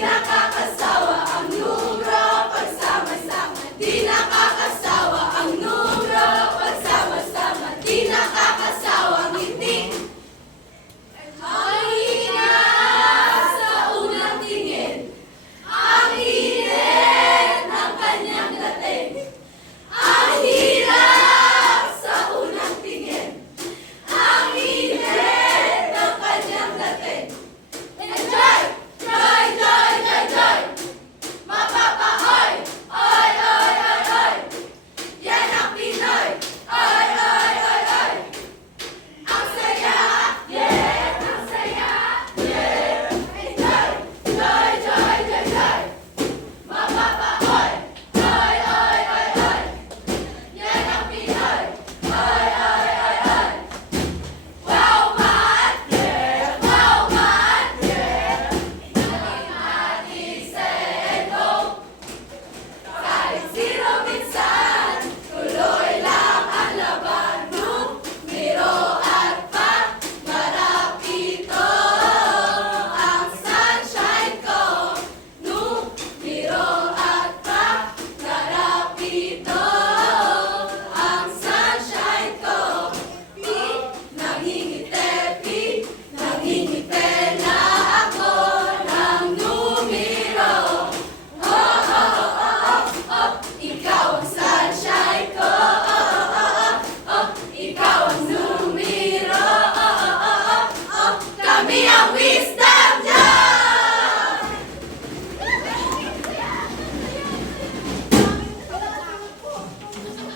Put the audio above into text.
nakakasawa ang numero, pagsama-sama. Di nakakasawa ang numero, pagsama-sama. Di nakakasawa ang ngiti. Ang hirap sa unang tingin, ang init ng kanyang dating. Ang hirap sa unang tingin, ang init ng kanyang dating. Enjoy! Joy, joy, joy, joy! Mapapa-oy! Oy, oy, oy, oy! Yan ang Pinoy! Oy, oy, oy, oy! Ang saya! Yeah! Ang saya! Yeah! Enjoy! Joy, joy, joy, joy! Mapapa-oy! Oy, oy, oy, oy! Yan ang Pinoy! Oy, oy, oy, oy! Wow man! Yeah! Wow man! Yeah! Ating sendo, kahit sino minsan, tuloy lang ang laban. Numero at pagmarap ito, ang sunshine ko. Numero at pagmarap ito, ang sunshine ko. Nangingiti na ako ng numero. Oh, oh, oh, oh, oh, ikaw ang sunshine ko. Oh, oh, oh, oh, ikaw ang numero. Oh, oh, oh, oh, kami ang Wiz